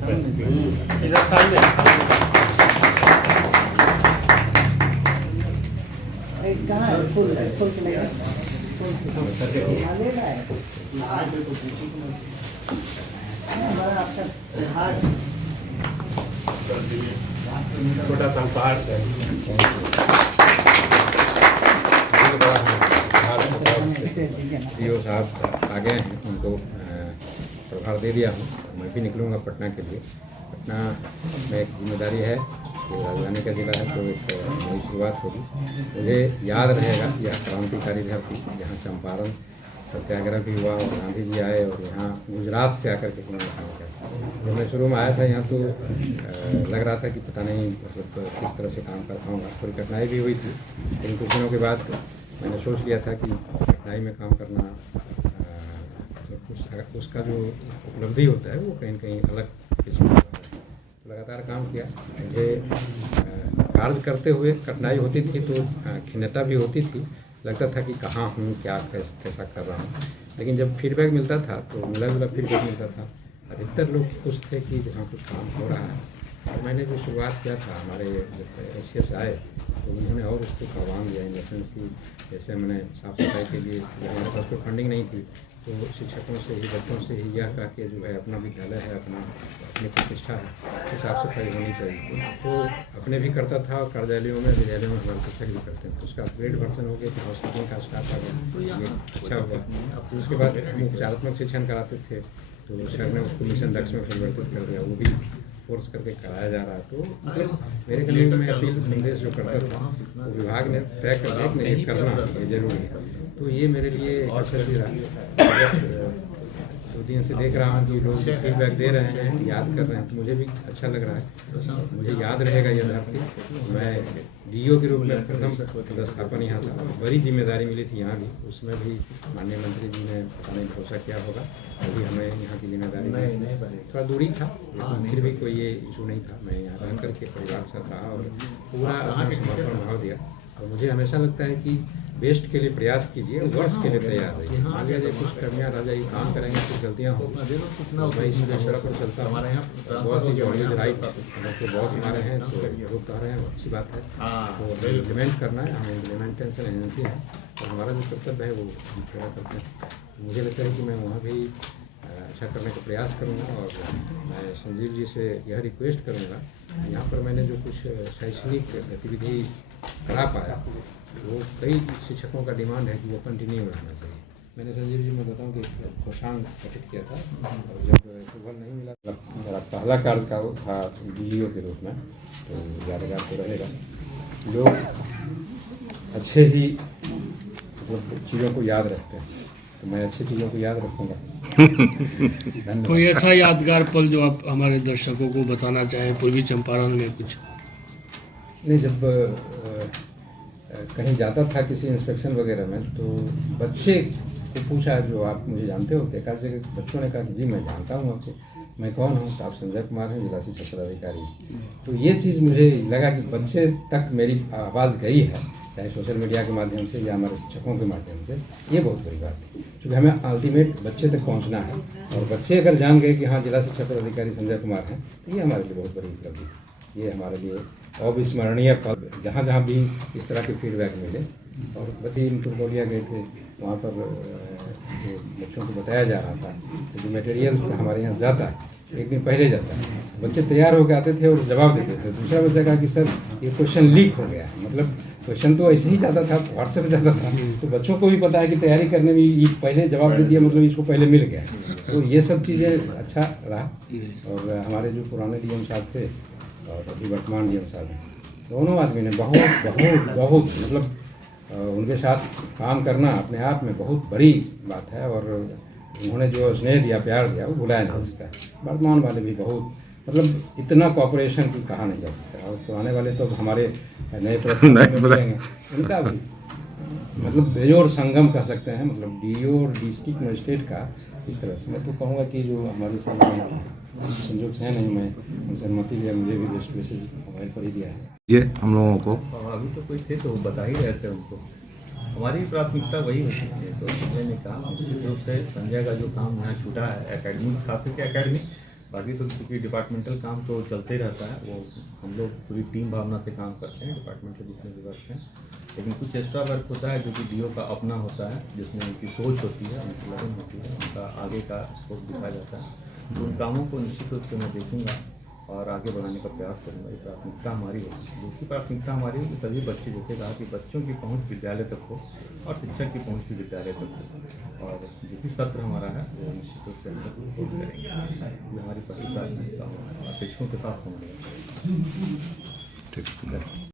इधर सामने कहाँ है फूल के लगे छोटा सा पहाड़ सीओ साहब आ गए हैं, उनको प्रभार दे दिया हूँ। मैं भी निकलूँगा पटना के लिए। पटना में एक जिम्मेदारी है, तो राजधानी का जिला है, तो एक नई शुरुआत होगी। मुझे याद रहेगा यह क्रांतिकारी धरती जहाँ चंपारण सत्याग्रह भी हुआ और गांधी जी आए और यहाँ गुजरात से आकर के उन्होंने काम किया। जब मैं शुरू में आया था यहाँ तो लग रहा था कि पता नहीं मतलब किस तरह से काम कर पाऊँगा। थोड़ी कठिनाई भी हुई थी, लेकिन कुछ दिनों के बाद मैंने सोच लिया था कि कठिनाई में काम करना उसका जो उपलब्धि होता है वो कहीं न कहीं अलग किस्म का है। लगातार काम किया। मुझे कार्य करते हुए कठिनाई होती थी तो खिन्नता भी होती थी, लगता था कि कहाँ हूँ, क्या कैसा कर रहा हूँ। लेकिन जब फीडबैक मिलता था तो मिला फीडबैक मिलता था। अधिकतर लोग खुश थे कि जहाँ कुछ काम हो रहा है। और मैंने जो शुरुआत किया था, हमारे जब एशिया से आए तो उन्होंने और उसको आह्वान दिया इन द सेंस की जैसे मैंने साफ़ सफाई के लिए हमारे पास कोई फंडिंग नहीं थी तो शिक्षकों से ही बच्चों से ही यह कहा कि जो है अपना विद्यालय है, अपनी प्रतिष्ठा है, तो साफ़ सफाई होनी चाहिए। तो अपने भी करता था और विद्यालयों में हमारे शिक्षक भी करते हैं। तो उसका अपग्रेड वर्जन हो गया, तो हाउसकीपिंग का स्टाफ आ गया, ये अच्छा हुआ। उसके बाद हम उपचारात्मक शिक्षण कराते थे तो सर ने उसको मिशन दक्ष में परिवर्तित कर दिया, वो भी फोर्स करके कराया जा रहा है। तो मतलब मेरे कम्युनिटी में अपील संदेश जो करता था वो विभाग ने तय कर दिया कि नहीं करना ये जरूरी है। तो ये मेरे लिए एक अच्छा चीज़ रहा। 2 दिन से देख रहा हूँ कि लोग फीडबैक दे रहे हैं, याद कर रहे हैं, तो मुझे भी अच्छा लग रहा है। मुझे याद रहेगा ये धरती। मैं डीओ के रूप में प्रथम पदस्थापन यहाँ था, बड़ी जिम्मेदारी मिली थी यहाँ भी, उसमें भी माननीय मंत्री जी ने पता नहीं भरोसा किया होगा, अभी हमें यहाँ की जिम्मेदारी थोड़ा दूरी था, लेकिन फिर भी कोई ये इशू नहीं था। मैं यहाँ रह करके परिवार के साथ रहा और पूरा अपना समर्पण भाव दिया। और मुझे हमेशा लगता है कि बेस्ट के लिए प्रयास कीजिए, वर्ष के लिए तैयार रहिए। आगे जो कुछ कर्मियाँ राजा ये काम करेंगे, कुछ गलतियाँ होंगी। मैं इस सड़क पर चलता हूँ, बॉस इज ऑलवेज राइट। अगर तो बॉस हमारे हैं तो जो कह रहे हैं अच्छी बात है, तो इम्प्लीमेंट करना है। हम इम्प्लीमेंटेशन एजेंसी है और हमारा जो कर्तव्य है वो हम पूरा करते हैं। मुझे लगता है कि मैं वहाँ भी अच्छा करने का प्रयास करूँगा और मैं संजीव जी से यह रिक्वेस्ट करूँगा, यहाँ पर मैंने जो कुछ शैक्षणिक गतिविधि करा पाया वो कई शिक्षकों का डिमांड है कि वो कंटिन्यू रहना चाहिए। मैंने संजीव जी में बताऊँ कि कोषांग गठित किया था और जब अप्रूवल नहीं मिला, मेरा पहला कार्यकाल था डीईओ के रूप में, तो यादगार तो रहेगा। लोग अच्छे ही मतलब चीज़ों को याद रखते हैं, तो मैं अच्छी चीज़ों को याद रखूँगा। कोई ऐसा यादगार पल जो आप हमारे दर्शकों को बताना चाहें पूर्वी चंपारण में कुछ? नहीं, जब कहीं जाता था किसी इंस्पेक्शन वगैरह में तो बच्चे को पूछा जो आप मुझे जानते हो, एक आध जगह बच्चों ने कहा कि जी मैं जानता हूँ आपसे, मैं कौन हूँ, तो आप संजय कुमार हैं, जिला शिक्षा पदाधिकारी। तो ये चीज़ मुझे लगा कि बच्चे तक मेरी आवाज़ गई है, चाहे सोशल मीडिया के माध्यम से या हमारे शिक्षकों के माध्यम से, ये बहुत बड़ी बात थी। क्योंकि हमें अल्टीमेट बच्चे तक पहुँचना है और बच्चे अगर जान गए कि हाँ जिला शिक्षा पदाधिकारी संजय कुमार हैं, तो ये हमारे लिए बहुत बड़ी उपलब्धि थी। ये हमारे लिए अविस्मरणीय पल, जहाँ जहाँ भी इस तरह के फीडबैक मिले। और बती तुरकोलिया गए थे, वहाँ पर जो बच्चों को बताया जा रहा था तो जो मटेरियल्स हमारे यहाँ जाता है, एक दिन पहले जाता है, बच्चे तैयार होकर आते थे और जवाब देते थे। दूसरा बच्चा कहा कि सर ये क्वेश्चन लीक हो गया है, मतलब क्वेश्चन तो ऐसे ही जाता था, व्हाट्सएप पर जाता था, तो बच्चों को भी पता है कि तैयारी करने में ये पहले जवाब दे दिया, मतलब इसको पहले मिल गया। तो ये सब चीज़ें अच्छा रहा। और हमारे जो पुराने डीएम साहब थे और अभी वर्तमान डीएम साहब हैं, दोनों आदमी ने बहुत बहुत बहुत मतलब उनके साथ काम करना अपने आप में बहुत बड़ी बात है। और उन्होंने जो स्नेह दिया, प्यार दिया, वो भुलाया नहीं जा सकता। वर्तमान वाले भी बहुत मतलब इतना कॉपरेशन की कहा नहीं जा सकता। और पुराने वाले तो हमारे नए मिलेंगे, उनका भी मतलब बेजोड़ संगम कह सकते हैं, मतलब डीओ और डिस्ट्रिक्ट मजिस्ट्रेट का। इस तरह से मैं तो कहूँगा कि जो हमारी संजोग से है नहीं, मैं उनसे अनुमति लिया, मुझे भी बेस्ट मैसेज मोबाइल पर ही दिया है ये हम लोगों को। अभी तो कोई थे तो वो बता ही रहे थे उनको, हमारी प्राथमिकता वही होती है। तो संजय ने कहा निश्चित रूप से संजय का जो काम यहाँ छूटा है एकेडमी, खास करके एकेडमी बाकी तो क्योंकि डिपार्टमेंटल काम तो चलते ही रहता है, वो हम लोग पूरी टीम भावना से काम करते हैं डिपार्टमेंट के जितने भी वर्क हैं। लेकिन कुछ एक्स्ट्रा वर्क होता है जो कि डीओ का अपना होता है, जिसमें उनकी सोच होती है, उनकी लगन होती है, उनका आगे का स्कोप दिखाया जाता है। तो उन कामों को निश्चित रूप से मैं देखूँगा और आगे बढ़ाने का प्रयास करूँगा। ये प्राथमिकता हमारी होगी। दूसरी प्राथमिकता हमारी होगी सभी बच्चे, जैसे कहा कि बच्चों की पहुँच विद्यालय तक हो और शिक्षक की पहुँच भी विद्यालय तक हो, और जो भी सत्र हमारा है वो निश्चित रूप से हम लोग पूर्ण करेंगे। ये हमारी पहली प्राथमिकता हो और शिक्षकों के साथ हमारे ठीक है।